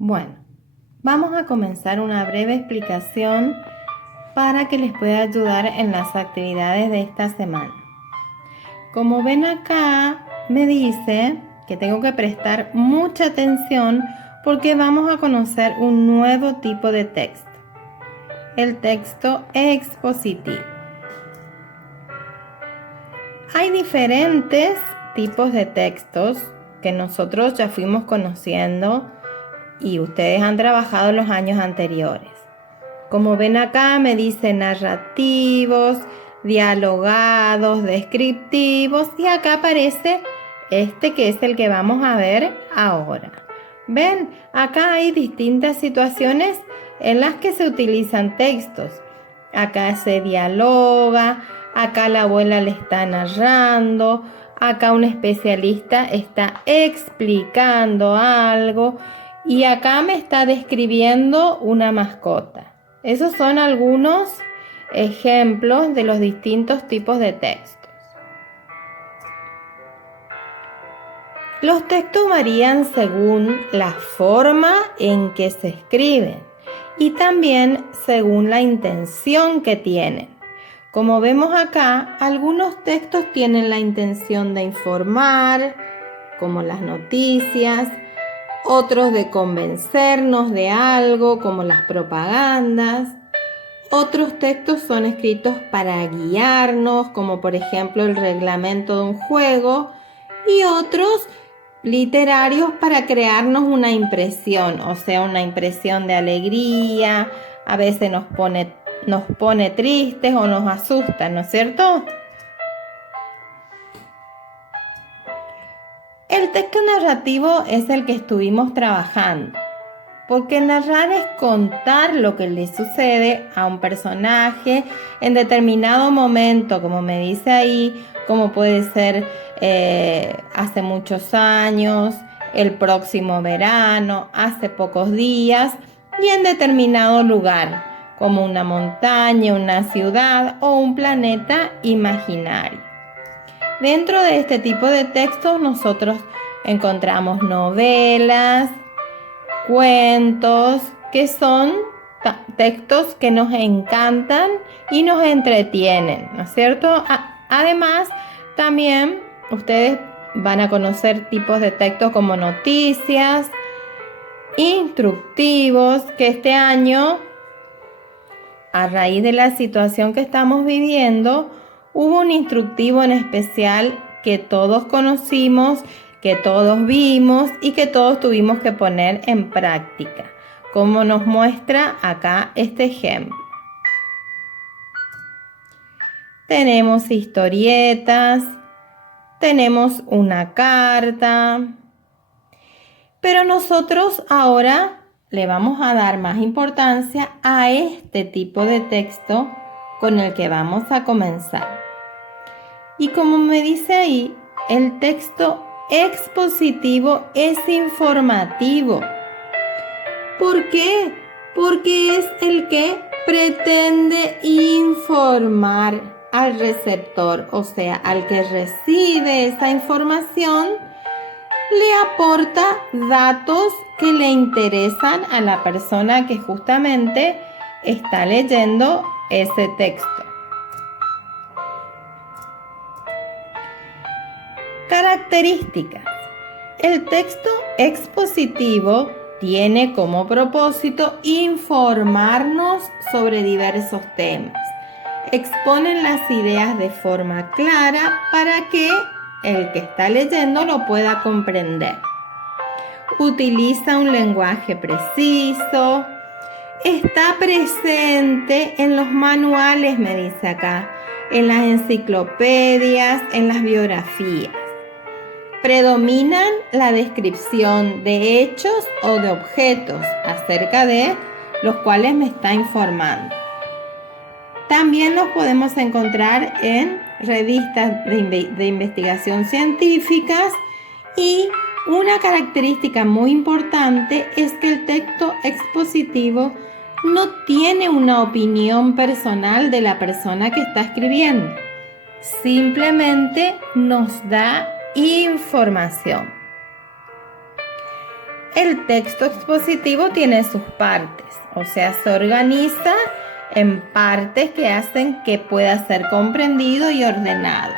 Bueno, vamos a comenzar una breve explicación para que les pueda ayudar en las actividades de esta semana. Como ven acá, me dice que tengo que prestar mucha atención porque vamos a conocer un nuevo tipo de texto, el texto expositivo. Hay diferentes tipos de textos que nosotros ya fuimos conociendo y ustedes han trabajado en los años anteriores. Como ven acá, me dice narrativos, dialogados, descriptivos, y acá aparece este que es el que vamos a ver ahora. Ven, acá hay distintas situaciones en las que se utilizan textos. Acá se dialoga, acá la abuela le está narrando, acá un especialista está explicando algo y acá me está describiendo una mascota. Esos son algunos ejemplos de los distintos tipos de textos. Los textos varían según la forma en que se escriben y también según la intención que tienen. Como vemos acá, algunos textos tienen la intención de informar, como las noticias, otros de convencernos de algo, como las propagandas. Otros textos son escritos para guiarnos, como por ejemplo el reglamento de un juego, y otros literarios para crearnos una impresión, o sea, una impresión de alegría, a veces nos pone tristes o nos asusta, ¿no es cierto? El texto narrativo es el que estuvimos trabajando, porque narrar es contar lo que le sucede a un personaje en determinado momento, como me dice ahí, como puede ser hace muchos años, el próximo verano, hace pocos días y en determinado lugar, como una montaña, una ciudad o un planeta imaginario. Dentro de este tipo de textos nosotros encontramos novelas, cuentos, que son textos que nos encantan y nos entretienen, ¿no es cierto? Además, también ustedes van a conocer tipos de textos como noticias, instructivos, que este año, a raíz de la situación que estamos viviendo, hubo un instructivo en especial que todos conocimos, que todos vimos y que todos tuvimos que poner en práctica, como nos muestra acá este ejemplo. Tenemos historietas, tenemos una carta, pero nosotros ahora le vamos a dar más importancia a este tipo de texto con el que vamos a comenzar. Y como me dice ahí, el texto expositivo es informativo. ¿Por qué? Porque es el que pretende informar al receptor, o sea, al que recibe esa información, le aporta datos que le interesan a la persona que justamente está leyendo ese texto. Características. El texto expositivo tiene como propósito informarnos sobre diversos temas. Exponen las ideas de forma clara para que el que está leyendo lo pueda comprender. Utiliza un lenguaje preciso. Está presente en los manuales, me dice acá, en las enciclopedias, en las biografías. Predominan la descripción de hechos o de objetos acerca de los cuales me está informando. También los podemos encontrar en revistas de investigación científicas y una característica muy importante es que el texto expositivo no tiene una opinión personal de la persona que está escribiendo. Simplemente nos da información. el texto expositivo tiene sus partes, o sea, se organiza en partes que hacen que pueda ser comprendido y ordenado.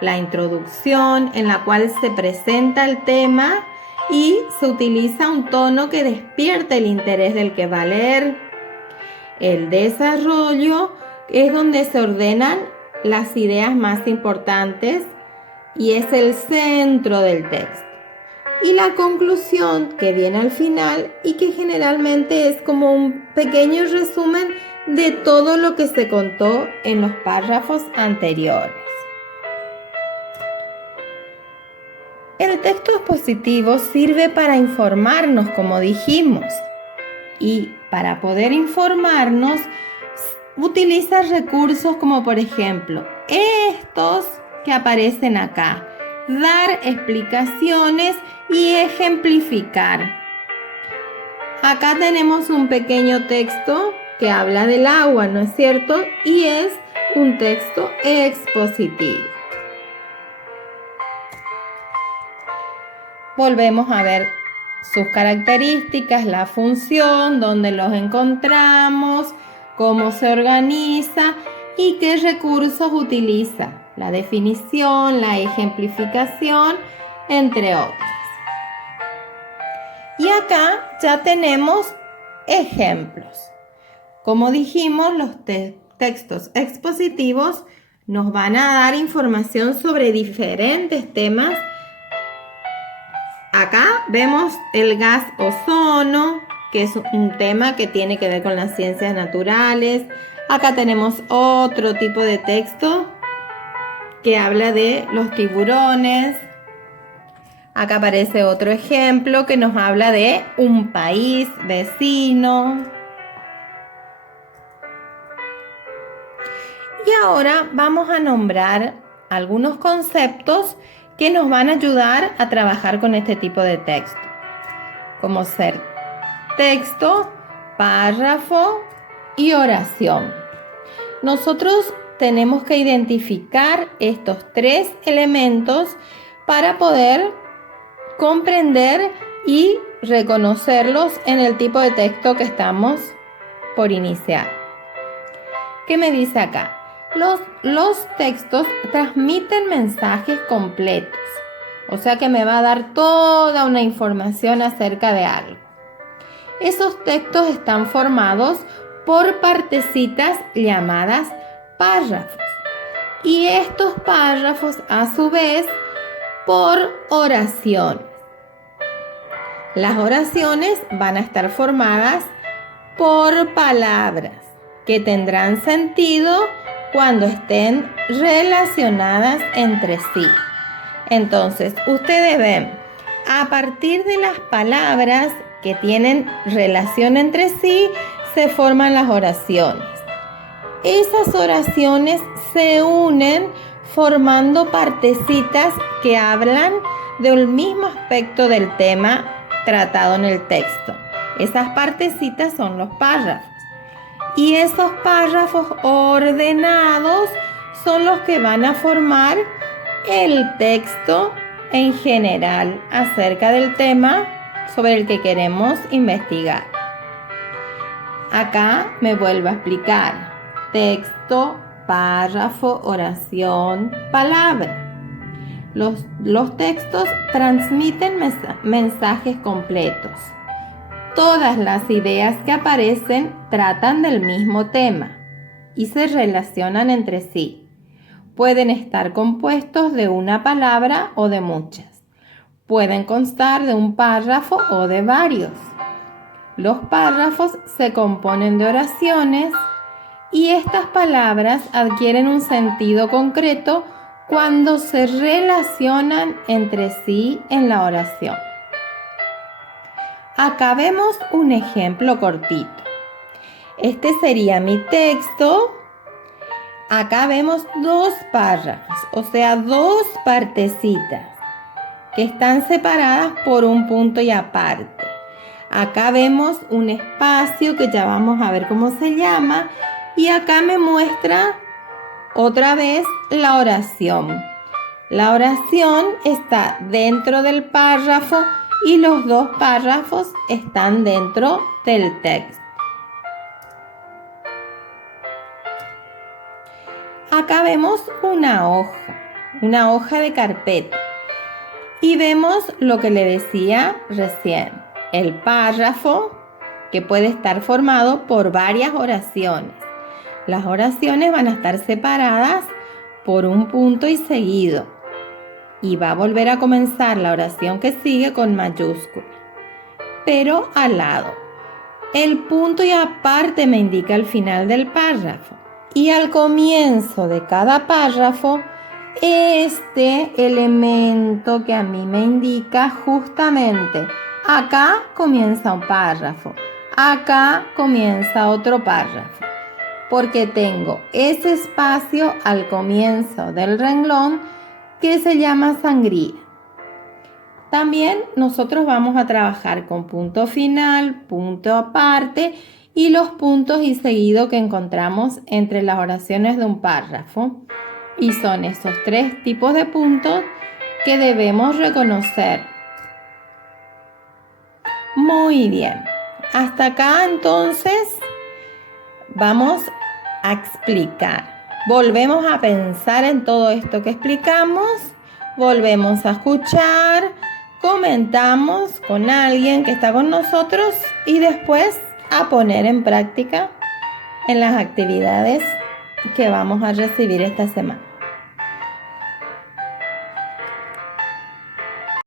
La introducción, en la cual se presenta el tema y se utiliza un tono que despierte el interés del que va a leer. El desarrollo es donde se ordenan las ideas más importantes y es el centro del texto. Y la conclusión, que viene al final y que generalmente es como un pequeño resumen de todo lo que se contó en los párrafos anteriores. El texto expositivo sirve para informarnos, como dijimos, y para poder informarnos utiliza recursos como por ejemplo estos que aparecen acá: dar explicaciones y ejemplificar. Acá tenemos un pequeño texto que habla del agua, ¿no es cierto? Y es un texto expositivo. Volvemos a ver sus características, la función, dónde los encontramos, cómo se organiza y qué recursos utiliza. La definición, la ejemplificación, entre otros. Y acá ya tenemos ejemplos. Como dijimos, los textos expositivos nos van a dar información sobre diferentes temas. Acá vemos el gas ozono, que es un tema que tiene que ver con las ciencias naturales. Acá tenemos otro tipo de texto que habla de los tiburones. Acá aparece otro ejemplo que nos habla de un país vecino. Y ahora vamos a nombrar algunos conceptos que nos van a ayudar a trabajar con este tipo de texto, como ser texto, párrafo y oración. Nosotros tenemos que identificar estos tres elementos para poder comprender y reconocerlos en el tipo de texto que estamos por iniciar. ¿Qué me dice acá? Los textos transmiten mensajes completos, o sea que me va a dar toda una información acerca de algo. Esos textos están formados por partecitas llamadas párrafos, y estos párrafos a su vez por oraciones. Las oraciones van a estar formadas por palabras que tendrán sentido cuando estén relacionadas entre sí. Entonces, ustedes ven, a partir de las palabras que tienen relación entre sí, se forman las oraciones. Esas oraciones se unen formando partecitas que hablan del mismo aspecto del tema tratado en el texto. Esas partecitas son los párrafos. Y esos párrafos ordenados son los que van a formar el texto en general acerca del tema sobre el que queremos investigar. Acá me vuelvo a explicar: texto, párrafo, oración, palabra. Los textos transmiten mensajes completos. Todas las ideas que aparecen tratan del mismo tema y se relacionan entre sí. Pueden estar compuestos de una palabra o de muchas. Pueden constar de un párrafo o de varios. Los párrafos se componen de oraciones y estas palabras adquieren un sentido concreto cuando se relacionan entre sí en la oración. Acá vemos un ejemplo cortito. Este sería mi texto. Acá vemos dos párrafos, o sea, dos partecitas que están separadas por un punto y aparte. Acá vemos un espacio que ya vamos a ver cómo se llama, y acá me muestra otra vez la oración. La oración está dentro del párrafo y los dos párrafos están dentro del texto. Acá vemos una hoja de carpeta. Y vemos lo que le decía recién, el párrafo que puede estar formado por varias oraciones. Las oraciones van a estar separadas por un punto y seguido. Y va a volver a comenzar la oración que sigue con mayúscula, pero al lado. El punto y aparte me indica el final del párrafo. Y al comienzo de cada párrafo, este elemento que a mí me indica justamente, acá comienza un párrafo, acá comienza otro párrafo, porque tengo ese espacio al comienzo del renglón que se llama sangría. También nosotros vamos a trabajar con punto final, punto aparte y los puntos y seguido que encontramos entre las oraciones de un párrafo. Y son esos 3 tipos de puntos que debemos reconocer. Muy bien. Hasta acá entonces vamos a explicar. Volvemos a pensar en todo esto que explicamos. Volvemos a escuchar. Comentamos con alguien que está con nosotros y después a poner en práctica en las actividades que vamos a recibir esta semana.